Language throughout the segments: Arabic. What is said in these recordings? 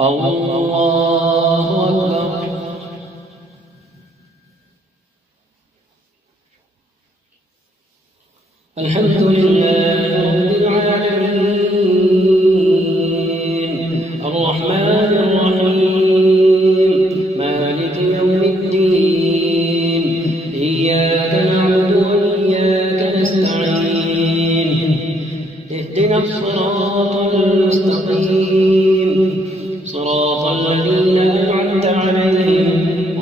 الله أكبر. الحمد لله رب العالمين الرحمن الرحيم مالك يوم الدين إياك نعبد وإياك نستعين اهدنا الصراط المستقيم صراط الذين أنعمت عليهم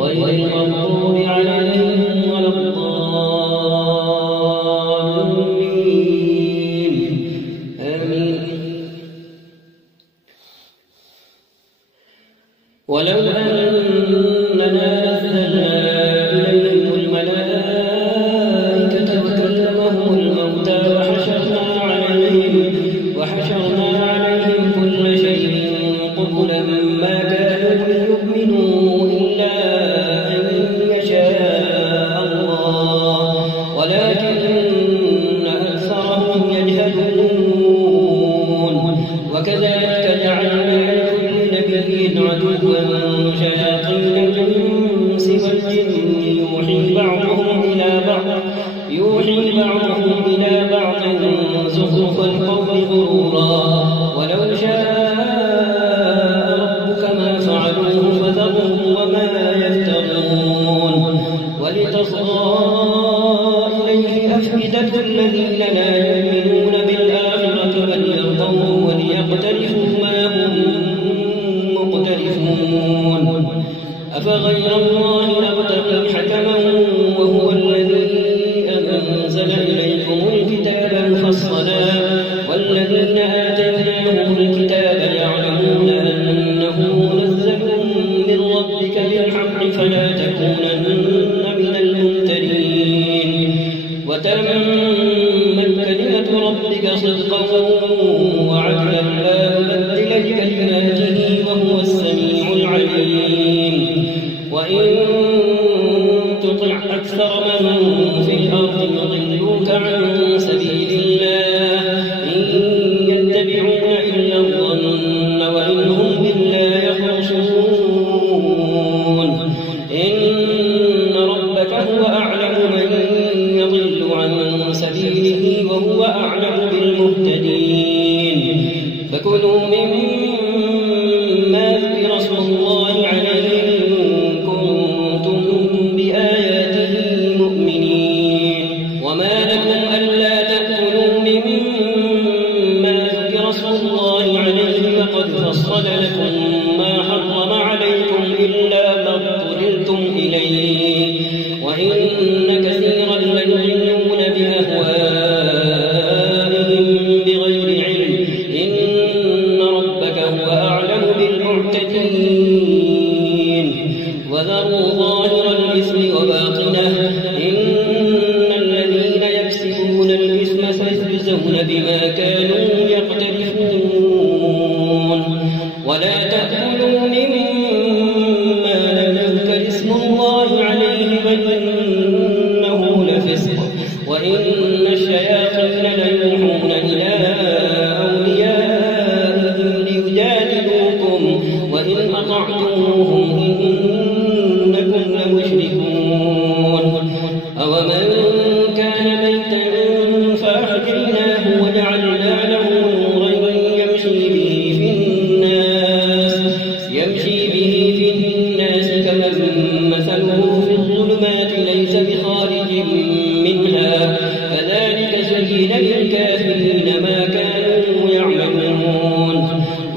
غير المغضوب عليهم ولا الضالين آمين. ولو أننا نزلنا إليهم الملائكة وكلمهم الموتى وحشرنا عليهم كل شيء قبلا ما كانوا ليؤمنوا إلا أن يشاء الله ولكن أكثرهم يجهلون. وكذلك جعلنا لكل نبي عدوا شياطين الإنس والجن يوحي بعضهم إلى بعض زخرف القول غرورا ولو شاء ربك ما فعلوه فذرهم وما يفترون. ولتصغى إليه أفئدة الذين لا يؤمنون بالآخرة وليرضوه وليقترفوا ما هم مقترفون. أفغير الله نبتغي حكما وهو الذي أنزل إليكم الكتاب مفصلا والذين آتيناهم الكتاب يعلمون أنه منزل من ربك بالحق فلا تكونن من الممترين. وتمت كلمة ربك صدقا وعدلا لا مبدل لكلماته وهو السميع العليم. وإن تطع أكثر من في الأرض يضلوك عن سبيل الله إن يتبعون إلا الظن وإن هم إلا يخرصون. إن ربك هو أعلم من يضل عن سبيله وهو أعلم بالمهتدين. فكلوا مما ذكر اسم الله عليه إن كنتم بآياته مؤمنين. وما لكم ألا تأكلوا مما ذكر اسم الله عليه وقد فصل لكم ما حرم عليكم إلا ما اضطررتم إليه وإن كثيرا ليضلون بأهوائهم بغير علم إن ربك هو أعلم بالمعتدين. وذروا ظاهر الإثم وباطنه إن الذين يكسبون الإثم سيجزون بما كانوا يقترفون. ولا تأكلوا مما لم يذكر اسم الله عليه وإنه لفسق وإن الشياطين ليوحون إلى أوليائهم ليجادلوكم وإن أطعتموهم إنكم لمشركون. أومن كان ميتا فأحييناه وجعلنا له نورا يمشي به في الناس كمن مثله في الظلمات ليس بخارج منها كذلك زين للكافرين ما كانوا يعملون.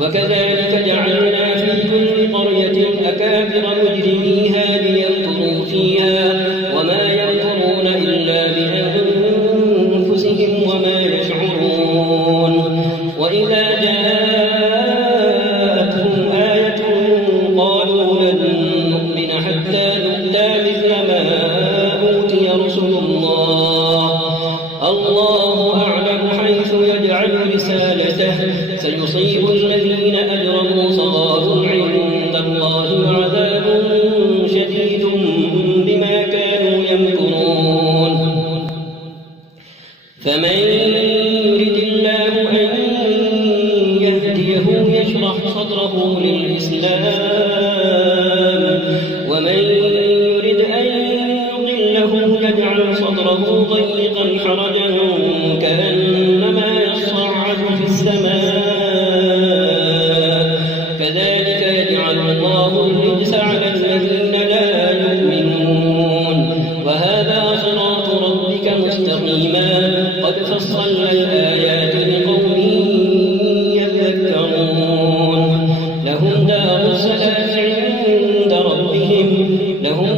وكذلك جعلنا في كل قرية أكابر مجرميها ليمكروا فيها وما يمكرون إلا بأنفسهم وما يشعرون. وإذا جاءتهم آية قالوا لن نؤمن حتى نؤتى مثل ما أوتي رسل الله أعلم حيث يجعل رسالته سيصيب الذين أجرموا صغار عند الله وعذاب شديد بما كانوا يمكرون. فمن يرد الله أن يهديه يشرح صدره صدره للإسلام ومن يرد أن يضله يجعل صدره ضيقا حرجا كأنما يصعد في السماء كذلك يجعل الله الرجس على الذين لا يؤمنون وهذا صراط ربك مستقيما قد فصلنا الآيات لقوم يذكرون لهم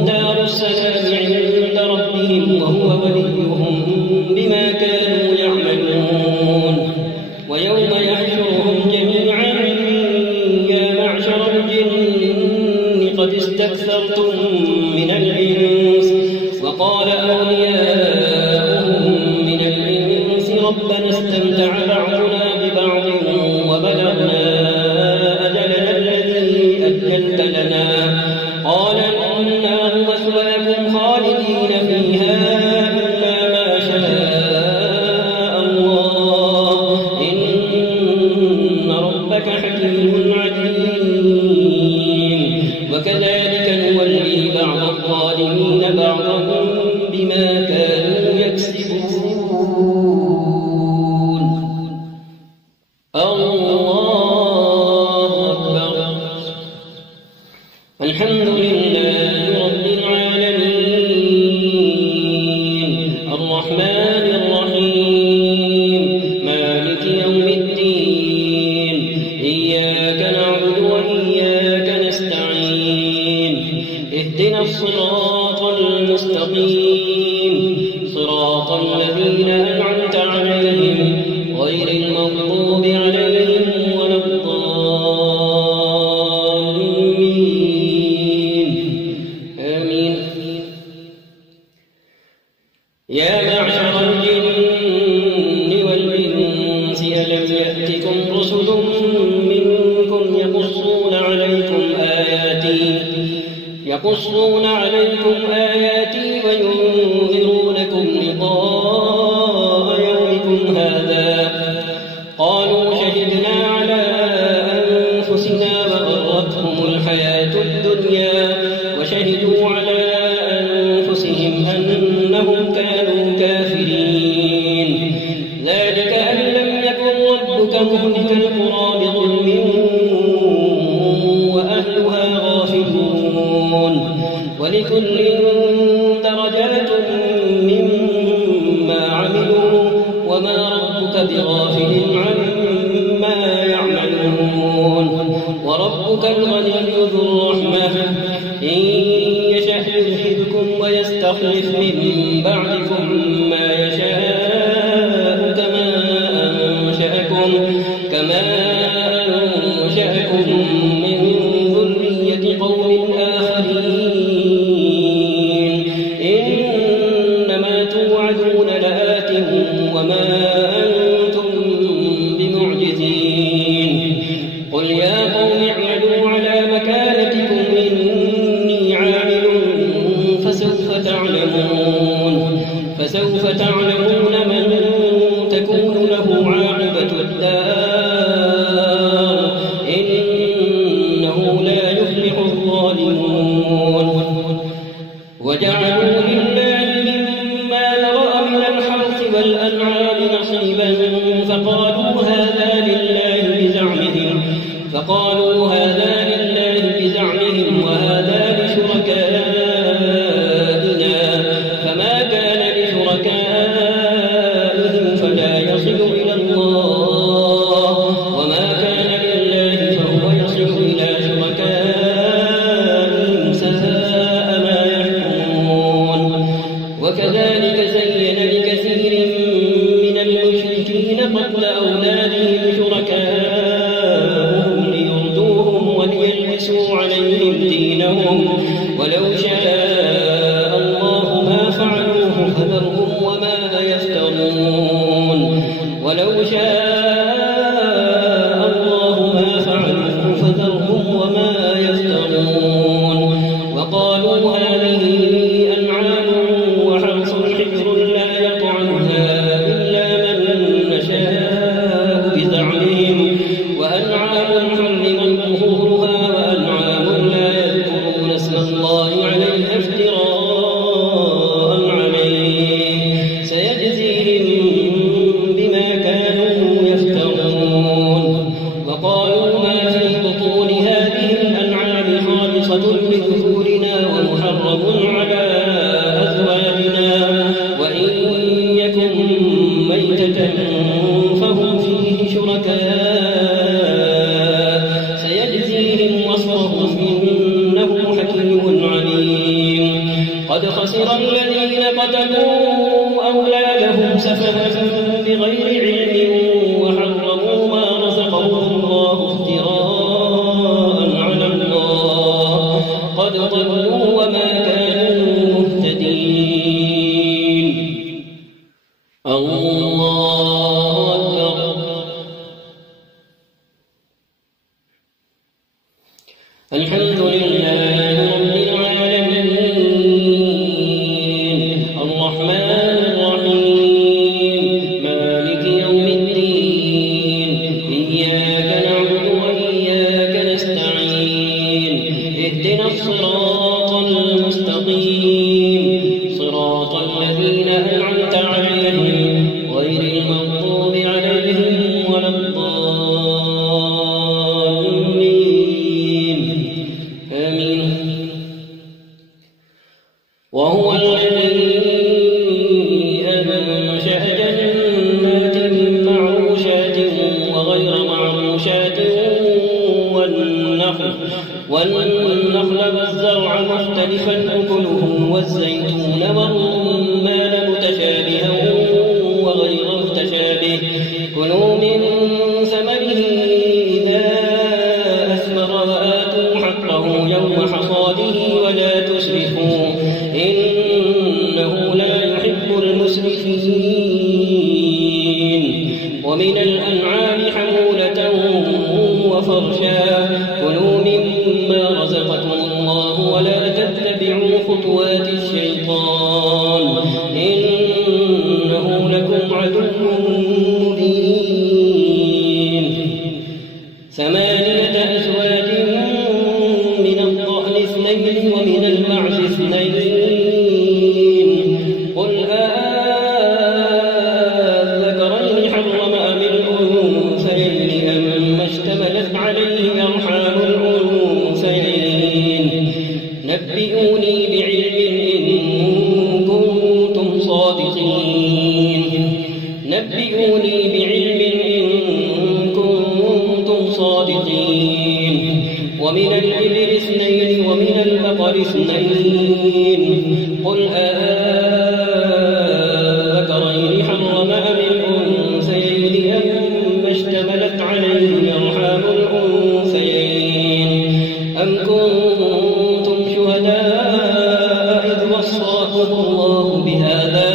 دار السلام عند ربهم وهو وليهم بما كانوا يعملون ويوم يحشرهم جميعا يا معشر الجن قد استكثرتم من الإنس وقال أولياؤهم من الإنس ربنا استمتع بعضنا ببعض وبلغنا أجلنا الذي أجلت لنا قال النار مثواكم خالدين فيها إلا ما شاء الله إن ربك حكيم عليم وكذلك نولي بعض الظالمين بعضا بما كانوا يكسبون الله أكبر الحمد لله رب العالمين الرحمن الرحيم مالك يوم الدين إياك نعبد وإياك نستعين اهدنا الصراط المستقيم صراط الذين أنعمت عليهم غير المغضوب عليهم ولا الضالين آمين يا معشر الجن والإنس ألم يأتكم رسل منكم يقصون عليكم آياتي وينذرونكم لقاء يومكم هذا قالوا شهدنا على أنفسنا وغرتهم الحياة الدنيا وشهدوا على أنفسهم أنهم كانوا كافرين ذلك أن لم يكن ربك مهلك القرى بظلم وأهلها غافلون ولكل درجات مما عملوا وما ربك بغافل عما يعملون وربك الغني ذو الرحمة إن يشأ يذهبكم ويستخلف من بعدكم ما يشاء كما أنشأكم من ذرية قوم آخرين إنما توعدون لآت وما أنتم بمعجزين قل يا قوم اعملوا على مكانتكم إني عامل فسوف تعلمون من تكون له عاقبة الدار إنه لا يفلح الظالمون وجعلوا لله مما ذرأ من الحرث والأنعام نصيبا فقالوا هذا لله بزعمهم وهذا لشركائنا فما كان لشركائهم فلا يصل إلى الله وما كان لله فهو يصل إلى شركائهم ساء ما يحكمون وكذلك زين لكثير من المشركين قتل أولادهم شركاءهم ليردوهم وليلبسوا عليهم دينهم ولو شاء الله ما فعلوه فذرهم وما يفترون ولو شاء الله ما فعلوه فذرهم وما يفترون وقالوا هذه أنعام وحرث حجر لا يطعمها إلا من نشاء بزعمهم وأنعام حرمت ظهورها سيجزيهم وصفهم إنه حكيم عليم. قد خسر الذين قتلوا أولادهم سفها بغير علم وحرموا ما رزقهم الله افتراء على الله قد ضلوا وما كانوا مهتدين. الله أكبر. الحمد لله رب العالمين الرحمن الرحيم مالك يوم الدين إياك نعبد وإياك نستعين اهدنا الصراط المستقيم صراط الذين أنعمت عليهم غير المغضوب عليهم ولا الضالين آمين. وهو الذي أنشأ جنات معروشات وغير معروشات والنخل والزرع مختلفا أكله والزيتون والرمان متشابها وغير متشابه كلوا من ثمره إذا أثمر وآتوا حقه يوم حصاده ولا تسرفوا إنه لا يحب المسرفين. ومن الأنعام حمولة وفرشا كلوا مما رزقكم الله ولا تتبعوا خطوات الشيطان إنه لكم عدو مبين. 8 أزواج من الضأن 2 ومن المعز 2 قل أذكرين حرم أم الأنثيين أما اشتملت عليه أرحام الأنثيين نبئوني بعلم إن كنتم صادقين. نبئوني بعلم إن كنتم صادقين. ومن الإبل 2 ومن البقر 2 قل أذكرين حرم أم الأنثيين أما اشتملت عليه أرحام الأنثيين أم كنتم شهداء إذ وصاكم الله بهذا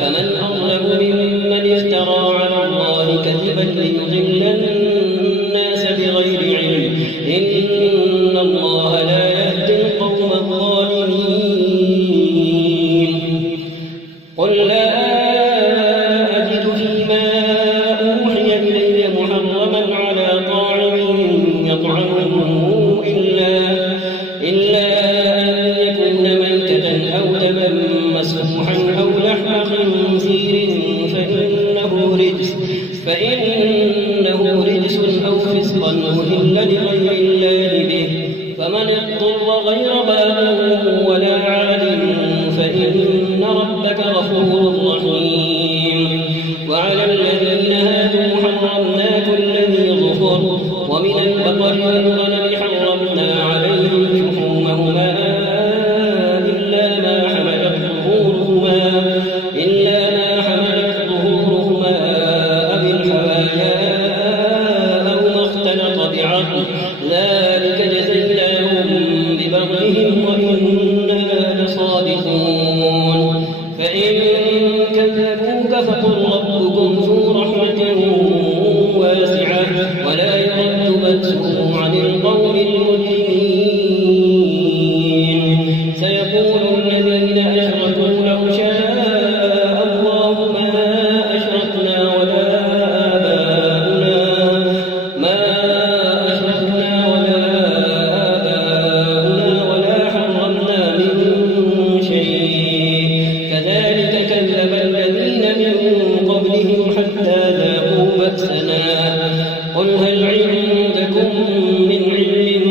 فمن أظلم ممن افترى على الله كذبا ليضل الناس بغير علم إن الله لا يهدي القوم الظالمين. قل لا أجد فيما أوحي إلي محرما على طاعم يطعمه إلا أن يكون ميتة أو دما مسفوحا أو لحم خنزير فإنه رجس أو فسقا أهل لغير الله به فمن اضطر غير باغ ولا عاد فإن ربك غفور رحيم. وعلى الذين هادوا حرمنا كل ذي ظفر ومن البقر والغنم حرمنا عليهم شحومهما إلا ما حملت ظهورهما أو الحوايا أو ما اختلط بعظم ذلك جزيناهم ببغيهم وإنا لصادقون. فإن كذبوك فقل ربكم ذو رحمة واسعة ولا يرد بأسه عن القوم المجرمين. سيقول الذين أشركوا لو شاء الله ما أشركنا ولا آباؤنا ولا حرمنا من شيء كذلك كذب الذين من قبلهم حتى ذاقوا بأسنا. قل هل عندكم من علم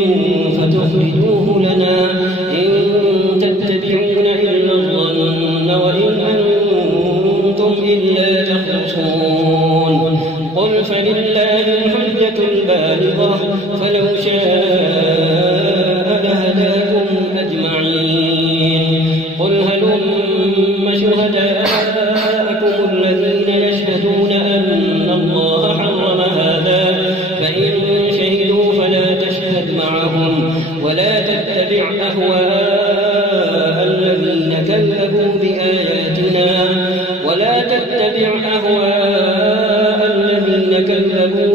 معهم ولا تتبع أهواء الذين كذبوا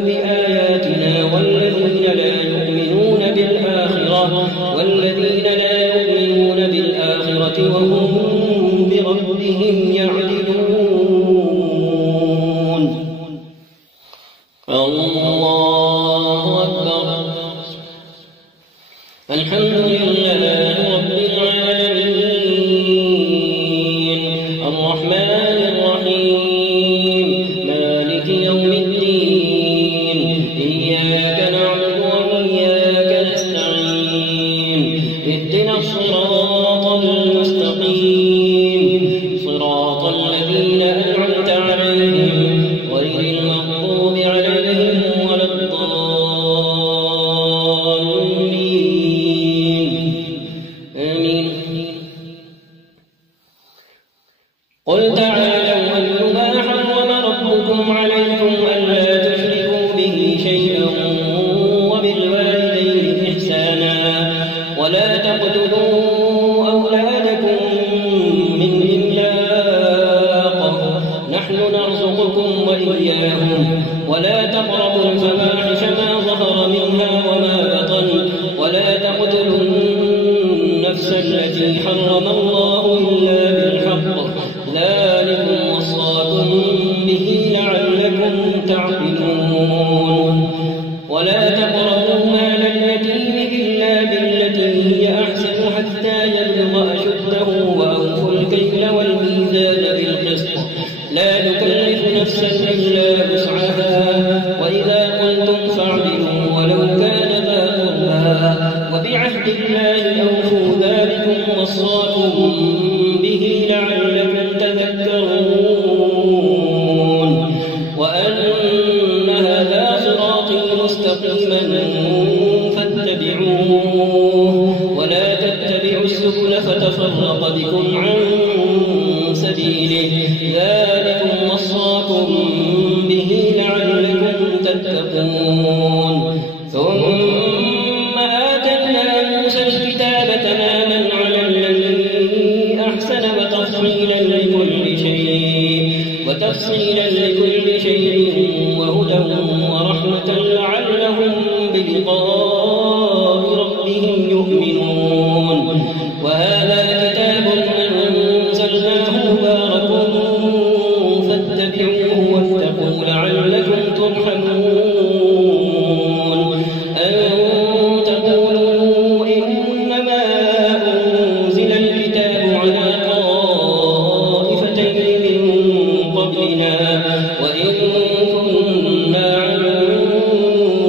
بآياتنا والذين لا يؤمنون بالآخرة وهم بربهم يعدلون. الله أكبر. الحمد لله رب العالمين الرحمن الرحيم مالك يوم الدين إياك نعبد وإياك نستعين اهدنا الصراط المستقيم صراط الذين أنعمت عليهم غير المغضوب عليهم ولا الضالين آمين. قل تعالوا أتل ما حرم ربكم عليكم ألا تشركوا به شيئا وبالوالدين إحسانا ولا تقتلوا أولادكم من إملاق نحن نرزقكم وإياهم ولا تقربوا الفواحش ما ظهر منها وما بطن ولا تقتلوا النفس التي حرم الله إلا بالحق ذلكم وصاكم به لعلكم تعقلون. ولا تقربوا مال اليتيم إلا بالتي هي أحسن حتى يبلغ أشده وأوفوا الكيل والميزان بالقسط لا نكلف نفسا إلا وسعها وإذا قلتم فاعدلوا ولو كان ذا قربى وبعهد الله أوفوا ذلكم وصاكم به لعلكم تذكرون. وأن هذا صراطي مستقيما فاتبعوه ولا تتبعوا السبل فتفرق بكم عن سبيله ذلكم وصاكم به لعلكم تتقون. ثم آتينا موسى الكتاب تماما على الذي أحسن وتفصيلا لكل شيء وهدى ورحمة لعلهم بلقاء ربهم يؤمنون. وهذا كتاب أنزلناه مبارك فاتبعوه واتقوا لعلكم ترحمون. أن تقولوا إنما أنزل الكتاب على طائفتين من قبلنا وإن كنا عن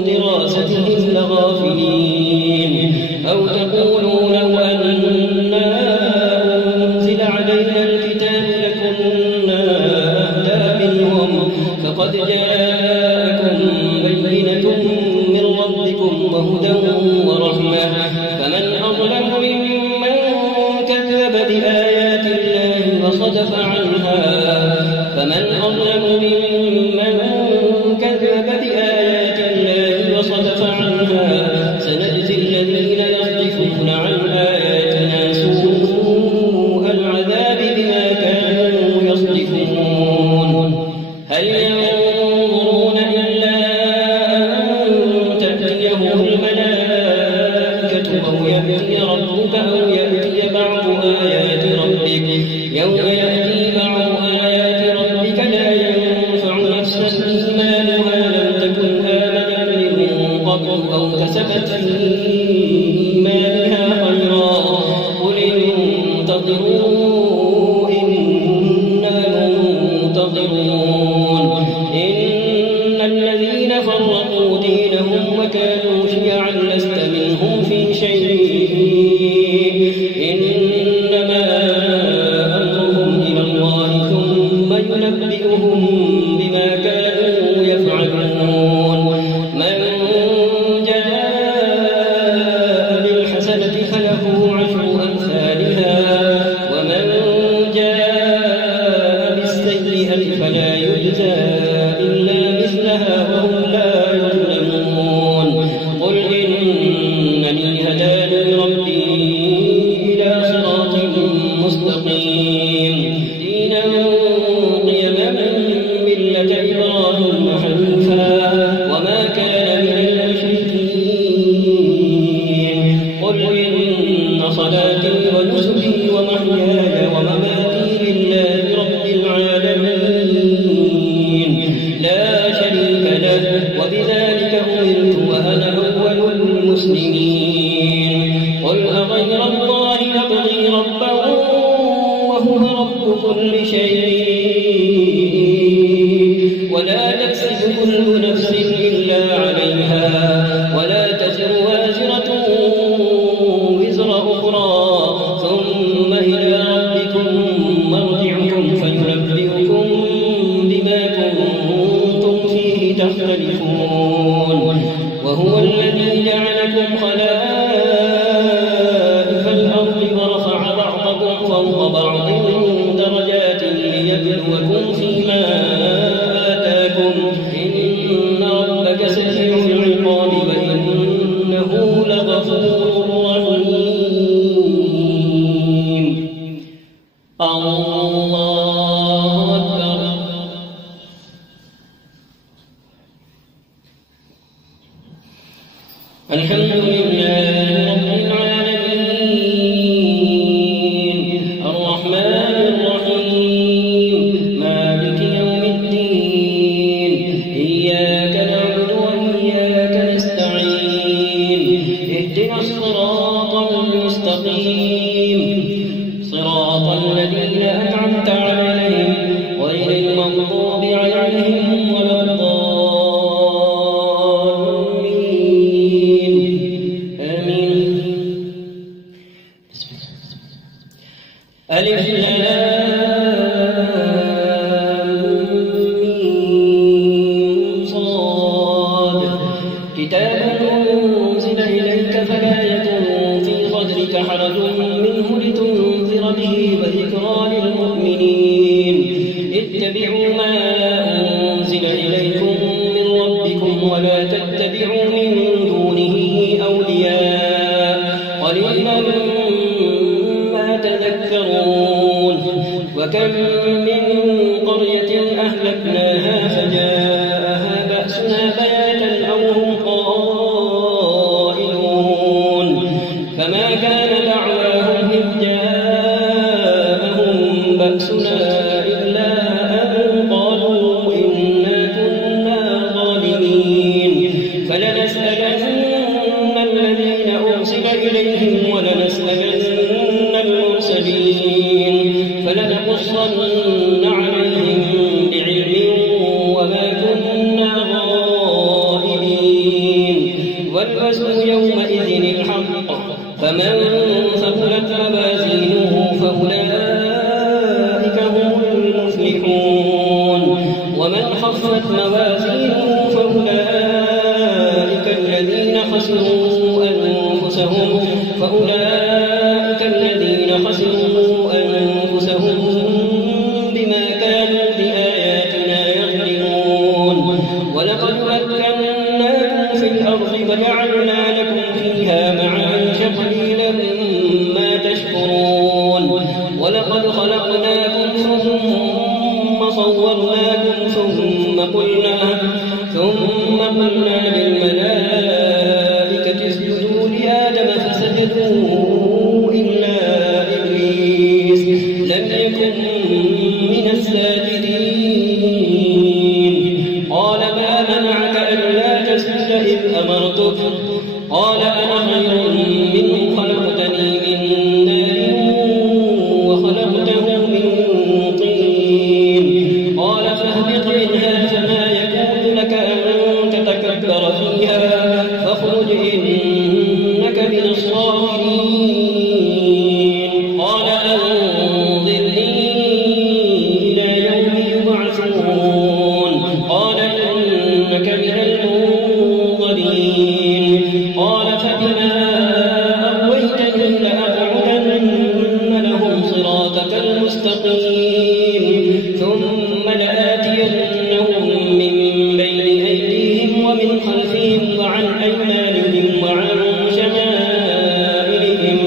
دراستهم لغافلين أو تقولوا لو أنا أنزل علينا الكتاب لكنا أهدى منهم فقد جاءكم بينة من ربكم وهدى ورحمة فمن أظلم ممن كذب بآيات الله وصدف عنها سنجزي الذين يصدفون عن آياتنا سوء العذاب بما كانوا يصدفون. هل ينظرون إلا أن تأتيهم الملائكة أو يأتي ربك أو يأتي بعض آيات ربك يوم يأتي بعض آيات ربك لا ينفع نفسا إيمانها لم تكن آمنت من قبل أو كسبت في إيمانها خيرا قل انتظروا إنا منتظرون. إن الذين فرقوا دينهم وكانوا شيعا لست منهم في شيء المسلمين قل أغير الله أبغي ربا وهو رب كل شيء ولا تكسب كل نفس إلا عليها ولا تزر وازرة وزر أخرى ثم إلى ربكم مرجعكم فينبئكم بما كنتم فيه تختلفون وهو الذي جعلكم خلائف الأرض ورفع بعضكم فوق بعض درجات ليبلوكم فيما آتاكم إن ربك سريع العقاب وإنه لغفور رحيم الله أكبر الحمد لله رب العالمين الرحمن الرحيم مالك يوم الدين إياك نعبد وإياك نستعين اهدنا الصراط المستقيم صراط الذين أنعمت عليهم غير المغضوب عليهم ولا الضالين آمين ألف لام صاد كتاب أنزل إليك فلا يكن في صدرك حرج منه لتنذر به وذكرى للمؤمنين اتبعوا ما أنزل إليكم من ربكم ولا تتبعوا من دونه أولياء قليلا ما تذكرون وكم من قرية أهلكناها فجاءها بأسنا بياتا أو هم قائلون فما كان دعواهم إذ جاءهم بأسنا إلا أن قالوا إنا كنا ظالمين فلنسألن الذين أرسل إليهم ولنسألن المرسلين فلنقصن عليهم بعلم وما كنا غائبين والوزن يومئذ الحق فمن ثقلت موازينه فأولئك هم المفلحون ومن خفت موازينه فأولئك الذين خسروا أنفسهم بما كانوا بآياتنا يظلمون ولقد مكناكم في الأرض وجعلنا لكم فيها معايش قليلا ما تشكرون ولقد خلقناكم ثم صورناكم ثم قلنا للملائكة اسجدوا لآدم فسجدوا إلا إبليس لم يكن من الساجدين قال ما منعك ألا تسجد إذ أمرتك قال أنا خير منه خلقتني من نار وخلقته من طين قال فاهبط منها فما يكون لك أن تتكبر فيها فاخرج إنك من الصاغرين قال أنظرني إلى يوم يبعثون قال إنك من المنظرين قال فبما أغويتني لأقعدن لهم صراطك المستقيم ثم لآتينهم من بين أيديهم ومن خلفهم وعن أيمانهم وعن شمائلهم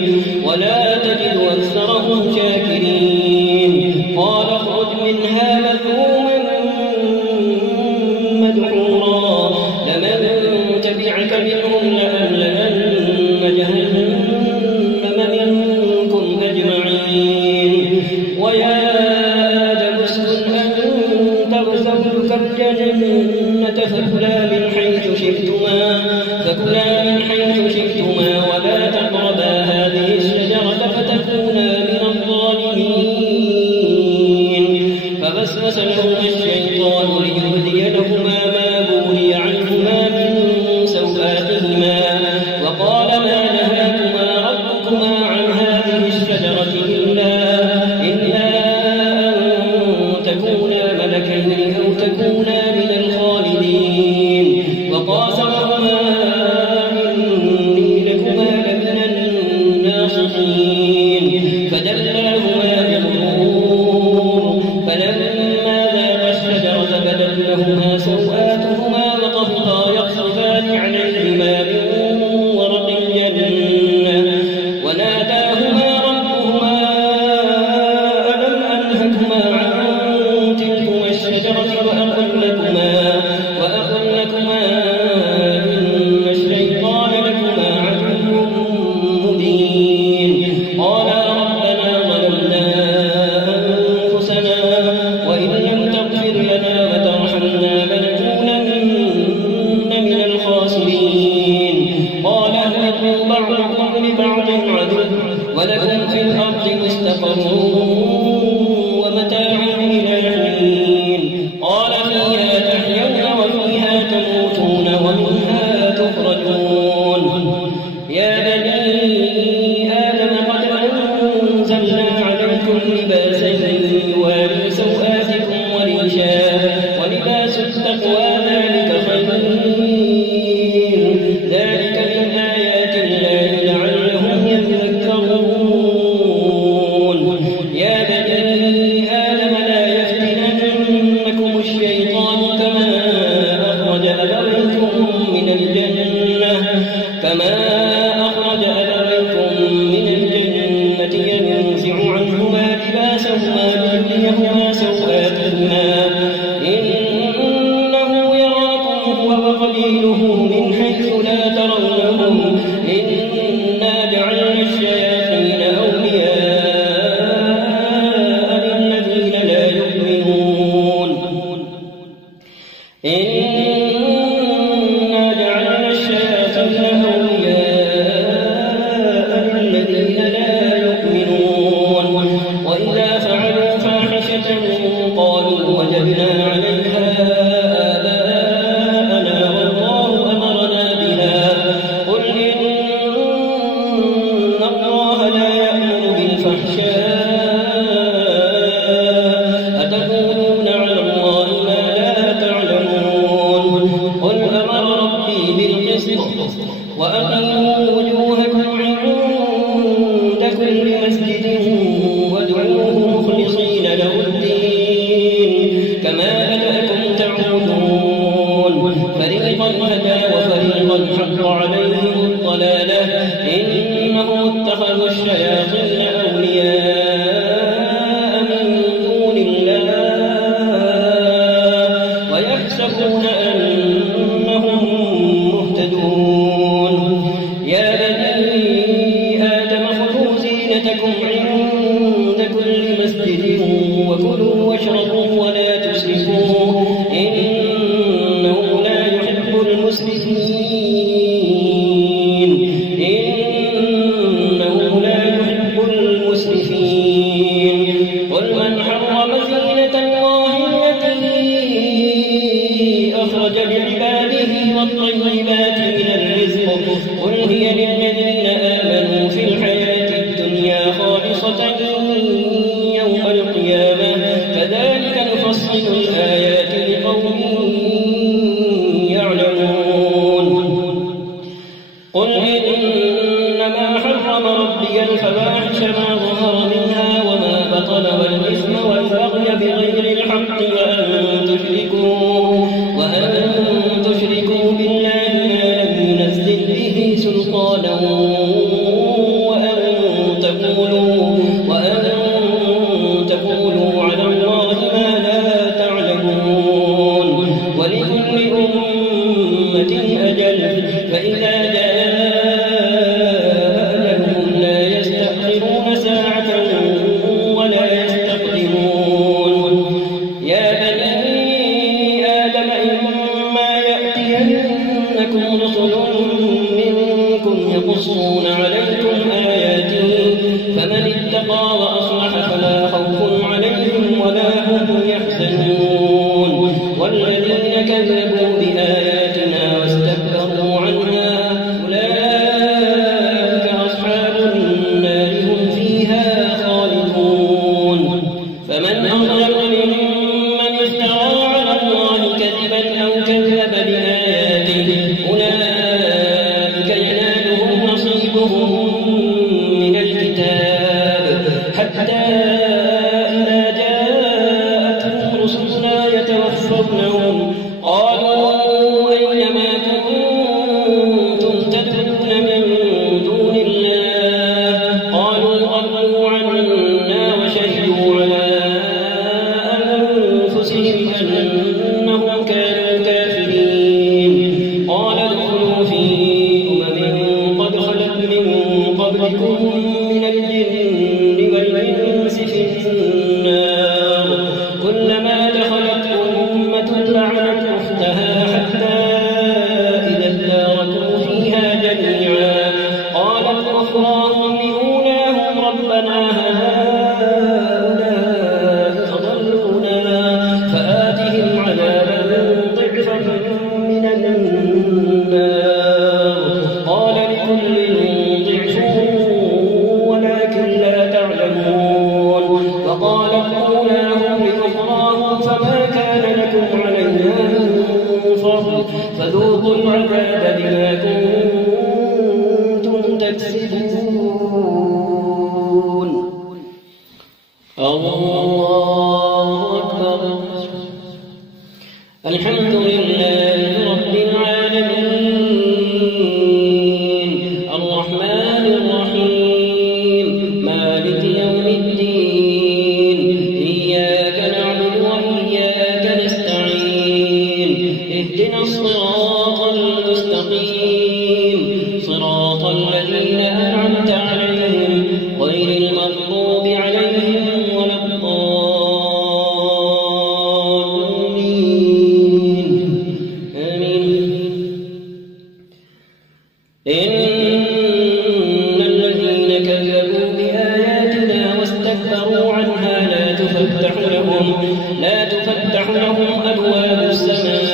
ما نهاكما ربكما عن هذه الشجرة إلا أن تكونا ملكين أو تكونا من الخالدين وقاسمهما إني لكما لمن الناصحين فدلاهما بغرور فلما ذاقا الشجرة بدت لهما سوآتهما وطفقا يخصفان عليهما من ورق الجنة وناداهما ربهما ألم أنهكما عن تلكما الشجرة وأقل لكما إن الشيطان لكما عدو مبين قالا ربنا ظلمنا أنفسنا وإن لم تغفر لنا وترحمنا لنكونن من الخاسرين قال اهبطوا بعضكم لبعض عدو ولكم في الأرض مستقر ومتاع إلى حين قال فيها تحيون وفيها تموتون ومنها تخرجون يا بني آدم قد أنزلنا عليكم لباسا يواري سوآتكم وريشا ولباس التقوى ذلك خير ذلك من آيات الله لعلهم يذكرون يا بني آدم لا يفتننكم الشيطان كما أخرج أبويكم من الجنة ينزع عنهما لباسهما ليريهما سوآتهما إنه يراكم هو وقبيله من حيث لا ترونهم إنا جعلنا الشياطين أولياء للذين لا يؤمنون إنا جعلنا الشياطين أولياء للذين لا يؤمنون وإذا فعلوا فاحشة قالوا وجدنا عليها آباءنا والله أمرنا بها قل إن الله لا يأمر بالفحشاء أتقولون على الله ما لا تعلمون قل أمر ربي بالقسط وأقيموا وجوهكم عند كل مسجد وادعوه مخلصين له الدين كما بدأكم تعودون فريقا هدى وفريقا حق عليهم الضلالة إنهم اتخذوا الشياطين أولياء من دون الله ويحسبون أنهم مهتدون يا بني آدم خذوا زينتكم عند كل مسجد وكلوا واشربوا ولا تسرفوا إنه لا يحب المسرفين قل من حرم زينة الله التي أخرج لعباده والطيبات من الرزق قل هي للذين آمنوا في الحياة الدنيا خالصة يوم القيامة كذلك نفصل الآيات لقوم يعلمون قل إنما حرم ربي الفواحش ما ظهر منها وما بطن والإثم والبغي بغير الحق وأن تشركوا بالله ما لم ينزل به سلطانا وأن تقولوا على الله ما لا تعلمون ولكل أمة أجل فإذا جاء أجلهم لا يستأخرون ساعة ولا يستقدمون يا بني آدم إما يأتينكم رسل منكم يقصون عليكم آياتي فمن اتقى وأصلح فلا خوف عليهم ولا هم يحزنون والذين كذبوا بآياتنا واستكبروا عنها أولئك نصيبهم من الكتاب حتى إذا جاءتهم رسلنا يتوفونهم قالوا أين ما كنتم تدعون من دون الله قالوا ضلوا عنا وشهدوا على أنفسهم أنهم كانوا كافرين قال ادخلوا في قد خلت من قبلكم من الجن والإنس في النار كلما دخلت أمة لعنت أختها حتى إذا اداركوا فيها جميعا قالت أخراهم لأولاهم ربنا هؤلاء أضلونا فآتهم عذابا ضعفا من النار قال لكل ضعف ولكن لا تعلمون وقالت أولاهم لأخراهم فما كان لكم علينا من فضل فذوقوا العذاب بما كنتم تكسبون الله أكبر الحمد لله رب العالمين الرحمن الرحيم مالك يوم الدين إياك نعبد وإياك نستعين اهدنا الصراط المستقيم صراط الذين أنعمت عليهم غير المغضوب عليهم ولا الضالين آمين إن الذين كذبوا بآياتنا واستكبروا عنها لا تفتح لهم أبواب السماء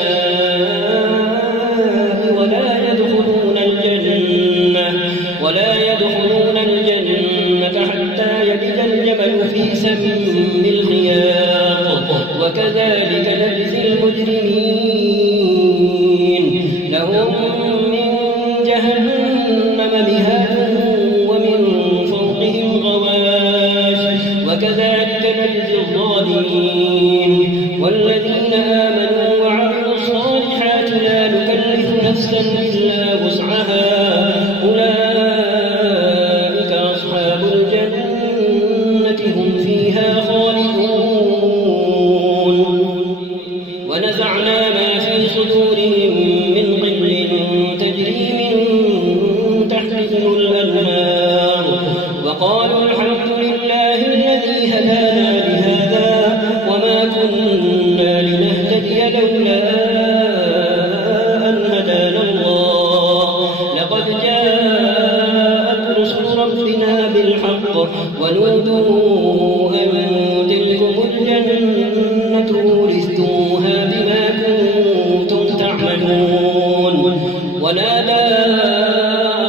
ولا يدخلون الجنة حتى يلج الجبل في سم الخياط وكذلك نجزي المجرمين لهم من جهنم مهاد ومن فوقهم غواش وكذلك نجزي الظالمين والذين آمنوا وعملوا الصالحات لا نكلف نفسا إلا وسعها أولئك أصحاب الجنة هم فيها خالدون ونزعنا ما في صدورهم من غل تجري من تحتهم الأنهار وقالوا الحمد لله الذي هدانا لهذا وما كنا لنهتدي لولا أن هدانا الله لقد جاءت رسل ربنا بالحق ونودوا أن تلكم الجنة ورثتموها بما كنتم تعملون ونادى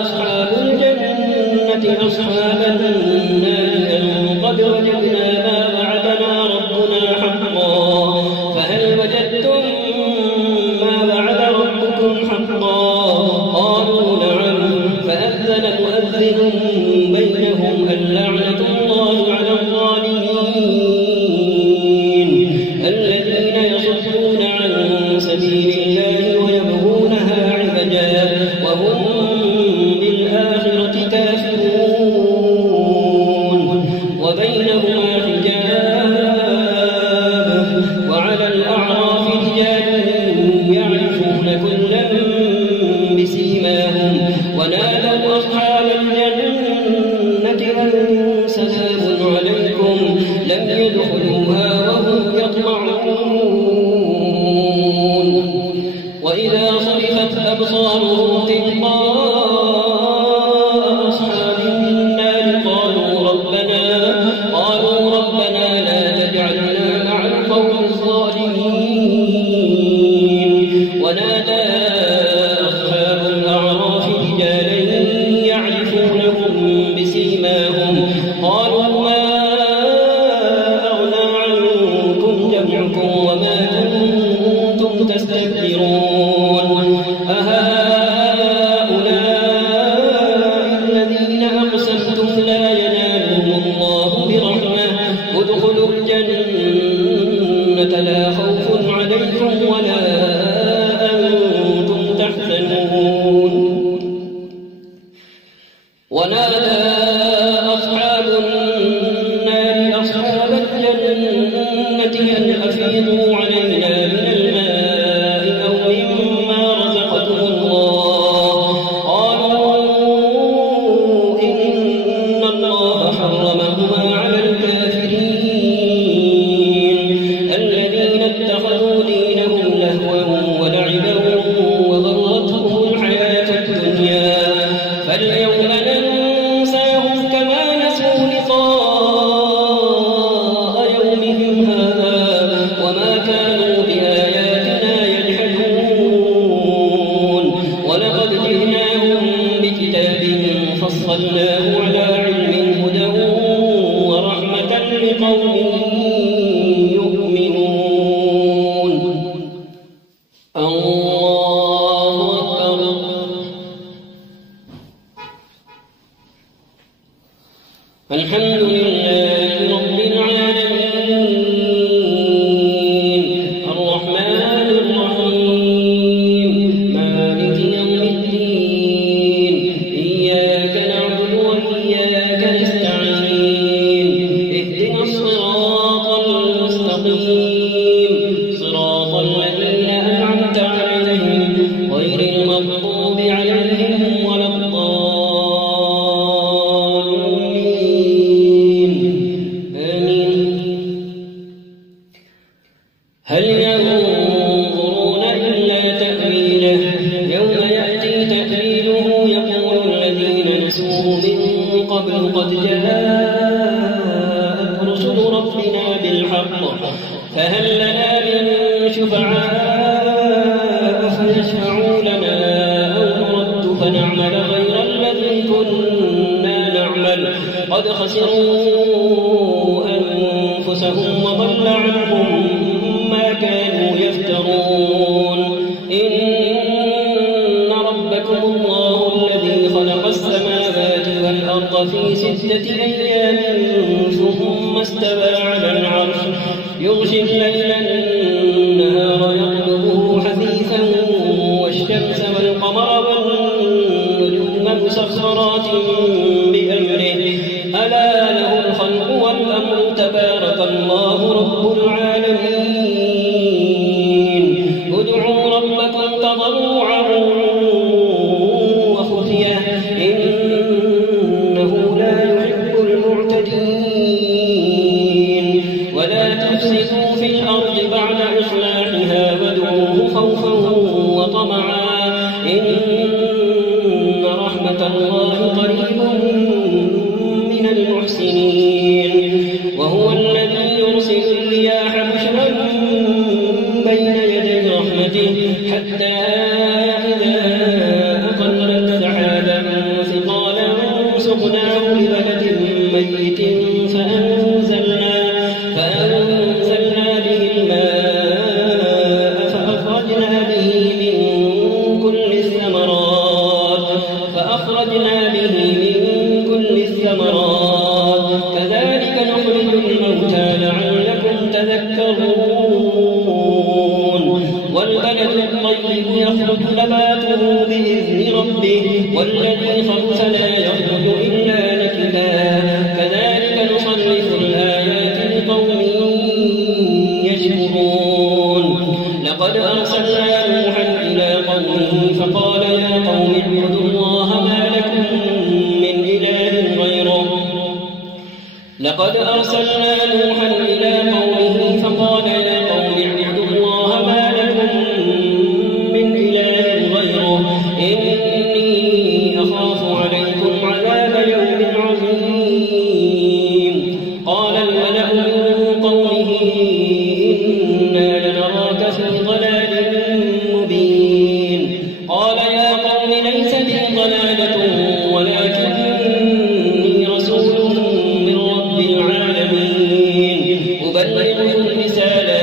أصحاب الجنة أصحاب النار أن قد وجدنا ما وعدنا ربنا حقا فهل وجدتم ما وعد ربكم حقا قالوا نعم فأذن مؤذن بينهم اللعنة الله على الظالمين الذين يصدون عن سبيل الله ويبغونها عوجا وهم بالآخرة كافرون وبينهما حجاب وعلى الأعراف رجال يعرفون كلا بسيماهم ونادوا أصحاب الجنة أن سلام عليكم لم ونادى أصحاب النار أصحاب الجنة أن أفيضوا علينا من الماء أو مما رزقكم الله. قالوا إن الله حرمهما على الكافرين الذين اتخذوا دينهم لهوا ولعبا وغرتهم الحياة الدنيا فاليوم ننساهم كما نسوا لقاء يومهم هذا وما كانوا بآياتنا يجحدون. ولقد جئناهم بكتاب فصلناه على علم هدى ورحمة لقوم يؤمنون. الله أكبر. الحمد لله رب العالمين الرحمن الرحيم مالك يوم الدين إياك نعبد وإياك نستعين اهدنا الصراط المستقيم صراط الذين أنعمت عليهم غير المغضوب عليهم ولا الضالين. آمين. هل ينظرون إلا تأويله يوم يأتي تأويله يقول الذين نسوه من قبل قد جاءت رسل ربنا بالحق فهل لنا من شفعاء فيشفعوا لنا أو نرد فنعمل غير الذي كنا نعمل قد خسروا أنفسهم وضل عنهم ما كانوا يفترون. إن ربكم الله الذي خلق السماوات والأرض في 6 أيام ثم استوى على العرش يغشي الليل النهار يطلبه حثيثا والشمس والقمر والنجوم مسخرات بأمره ألا له الخلق والأمر تبارك الله رب العالمين. ادعوا ربكم تضرعا وخفية إنه لا يحب المعتدين. ولا تفسدوا في الأرض بعد إصلاحها وادعوه خوفا وطمعا إن رحمة الله قريب من المحسنين. وهو الذي يرسل الرياح بشرا بين يدي رحمته حتى إذا أقلت سحابا ثقالا سقناه لبلد ميت فأنزلنا به الماء فأخرجنا به من كل الثمرات كذلك نخرج الموتى لعلكم تذكرون. والبلد الطيب يخرج نباته بإذن ربه والذي خبث لا يخرج إلا نكدا كذلك نصرف الآيات لقوم يشكرون. لقد أرسلنا نوحا إلى قومه فقال يا قوم اعبدوا الله ما لكم من إله غيره. لقد أرسلنا نوحا إلى قومه فقال يا قوم اعبدوا الله ما لكم من إله غيره إني أخاف عليكم عذاب يوم عظيم. قال الملأ من قومه إنا لنراك في ضلال مبين. قال يا قوم ليس بي ضلالة ولكني رسول من رب العالمين أبلغكم رسالات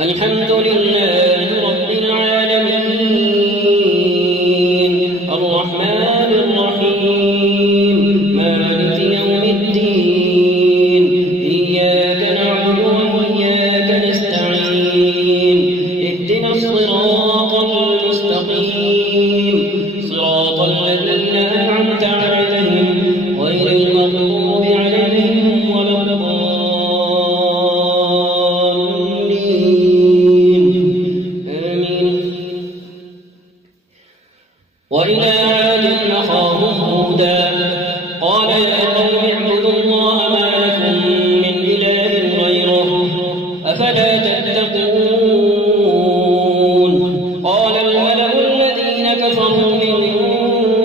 الحمد لله رب العالمين الرحمن الرحيم مالك يوم الدين إياك نعبد وإياك نستعين اهدنا الصراط المستقيم صراط الذين أنعمت عليهم غير المغضوب عليهم ولا الضالين آمين. وإلى عاد أخاهم هودا قال يا قوم اعبدوا الله ما لكم من إله غيره أفلا تتقون. قال الملأ الذين كفروا من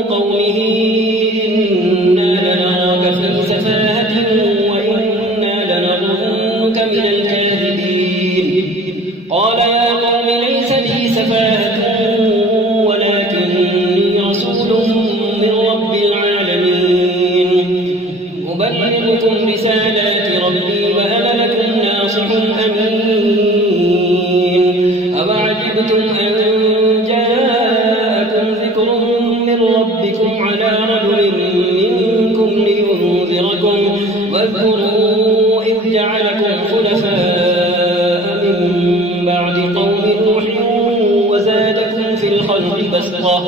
قومه إنا لنراك في سفاهة وإنا لنظنك من الكاذبين. قال يا قوم ليس بي سفاهة ولكني رسول من رب العالمين أبلغكم رسالات ربي وأنا لكم ناصح أمين. أوعجبتم أن جاءكم ذكر من ربكم على رجل منكم لينذركم واذكروا إذ جعلكم خلفاء من بعد قوم نوح وزادكم في الخلق بسطة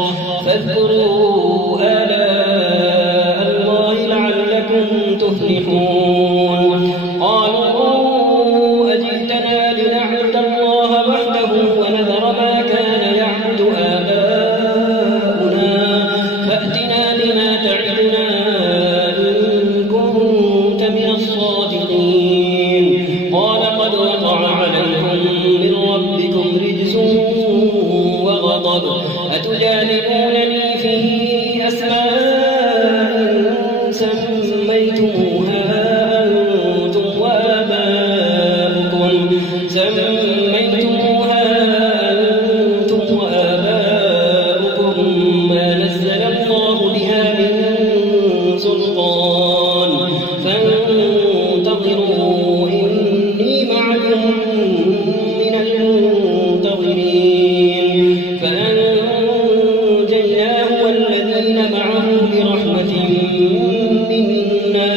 فاذكروا آلاء الله لعلكم تفلحون. قالوا أجئتنا لنعبد الله وحده ونذر ما كان يعبد آباؤنا فأتنا بما تعدنا إن كنت من الصادقين. قال قد وقع عليكم من ربكم رجس وغضب أتجادلونني في أسماء سميتموها أنتم وآباؤكم ما نزل الله بها من سلطان فانتظروا إني معكم من المنتظرين. فأنجيناه والذين معه برحمة منا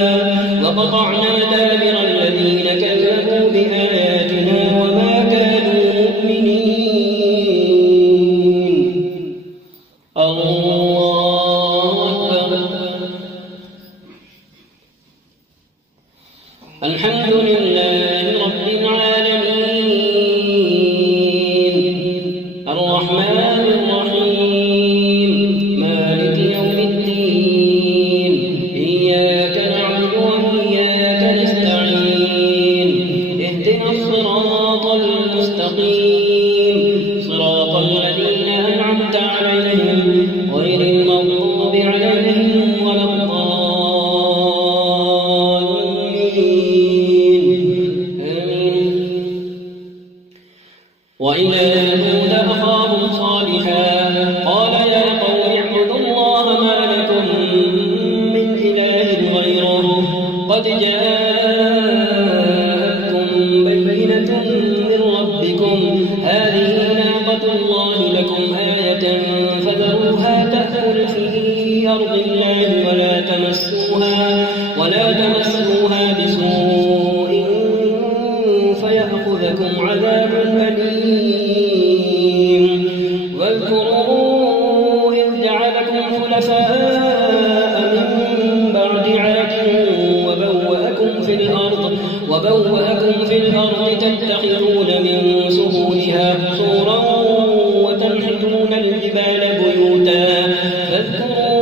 وقطعنا دابر الذين كذبوا بآياتنا وما كانوا مؤمنين. الله أكبر. الحمد لله رب العالمين الرحمن الرحيم مالك يوم الدين إياك نعبد وإياك نستعين اهدنا الصراط المستقيم صراط الذين أنعمت عليهم غير المغضوب عليهم ولا الضالين آمين. وإلى ثمود أخاهم صالحا قال يا قوم اعبدوا الله ما لكم من إله غيره قد جاءتكم بينة من ربكم هذه ناقة الله لكم آية فذروها تأكل في أرض الله ولا تمسوها بسوء فيأخذكم عذاب أليم. واذكروا إذ جعلكم خلفاء من بعد عاد وبوأكم في الأرض تتخذون من سهولها قصورا وتنحتون الجبال بيوتا فاذكروا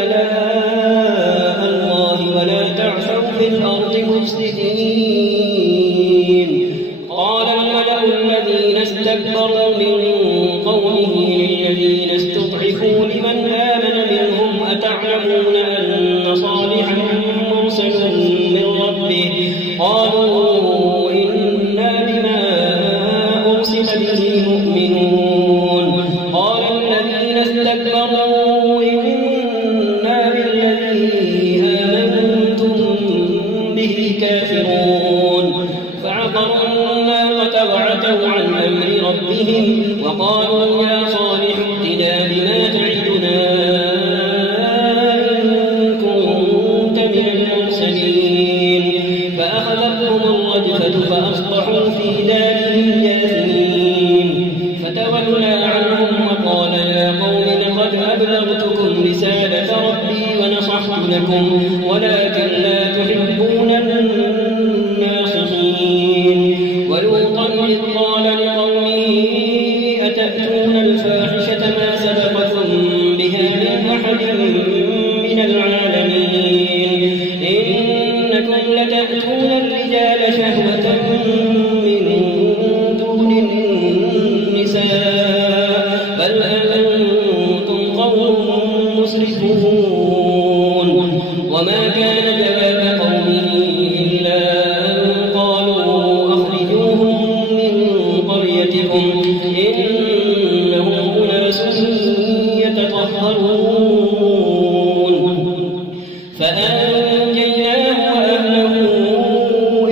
آلاء الله ولا تعثوا في الأرض مفسدين. قال الملأ الذين استكبروا من قومه للذين استضعفوا لمن آمن منهم أتعلمون أن صالحا مرسل من ربه قالوا إنا بما أرسل به مؤمنون. قال الذين استكبروا إنا بالذي آمنتم به كافرون. فعقروا الناقة ربهم وقالوا يا صالح ائتنا بما تعدنا إن كنت من المرسلين فأخذتهم الرجفة فأصبحوا في دارهم جاثمين فتولى عنهم وقال يا قوم لقد أبلغتكم رسالة ربي ونصحت لكم ولكن لا تحبون الناصحين ولوطا إذ قال لقومه أتأتون الفاحشة ما سبقكم بها من أحد من العالمين إنكم لتأتون الرجال شهوة من دون النساء بل أنتم قوم مسرفون وما كان جواب قومه إلا أن قالوا أخرجوهم من قريتكم إنهم أناس يتطهرون فأنجيناه وأهله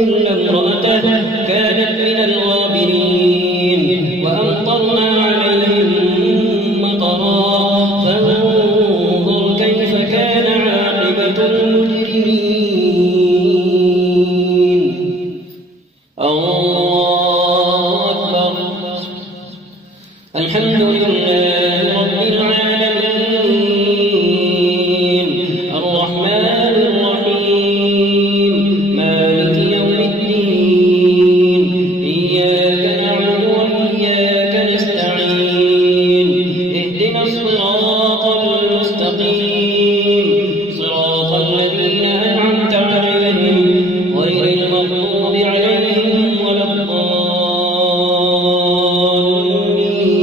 إلا امرأته كانت من الغابرين وأمطرنا عليهم مطرا فانظر كيف كان عاقبة المجرمين الله أكبر الحمد لله رب العالمين الرحمن الرحيم مالك يوم الدين إياك نعبد وإياك نستعين اهدنا الصراط المستقيم صراط الذين أنعمت عليهم غير المغضوب عليهم ولا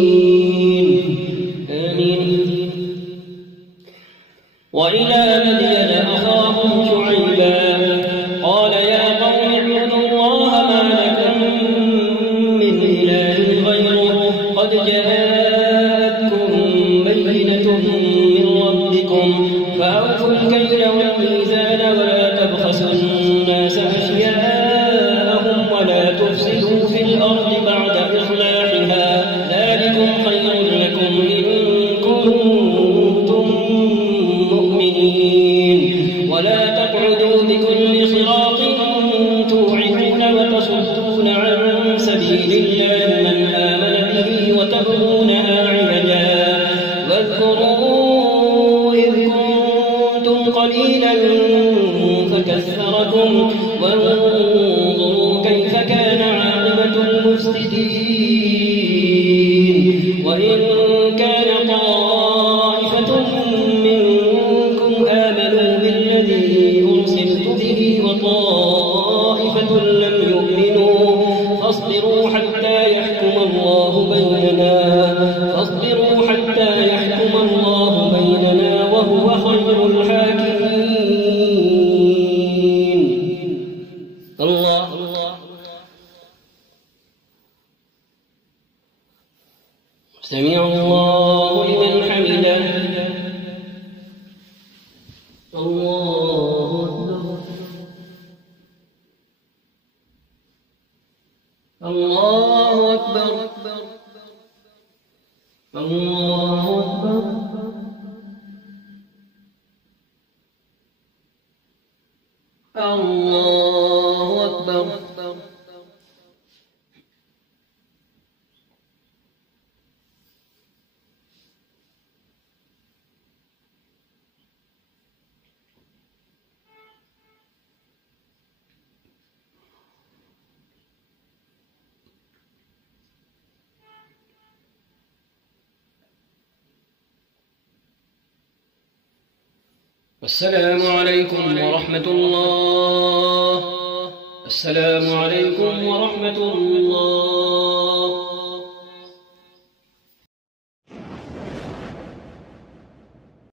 الضالين آمين وإلى مدين أخاهم شعيبا قال يا قوم اعبدوا الله ما لكم من إله غيره قد جاءتكم بينة من ربكم فأوفوا الكيل والميزان ولا تبخسوا الناس أشياءهم ولا تفسدوا في الأرض بعد إصلاحها ذلكم خير لكم إن كنتم مؤمنين ولا تقعدوا بكل صراط توعدون وتصدون عن سبيل الله من آمن به وتبغونها عوجا واذكروا إذ كنتم قليلا فكثركم وانظروا كيف كان عاقبة المفسدين وإن كان طائفة منكم آمنوا بالذي أرسلت به وطائفة لم يؤمنوا فاصبروا حتى يحكم الله بيننا وهو خير الحاكمين الله سمع الله لمن حمده الله أكبر الله أكبر الله أكبر السلام عليكم ورحمة الله. السلام عليكم ورحمة الله.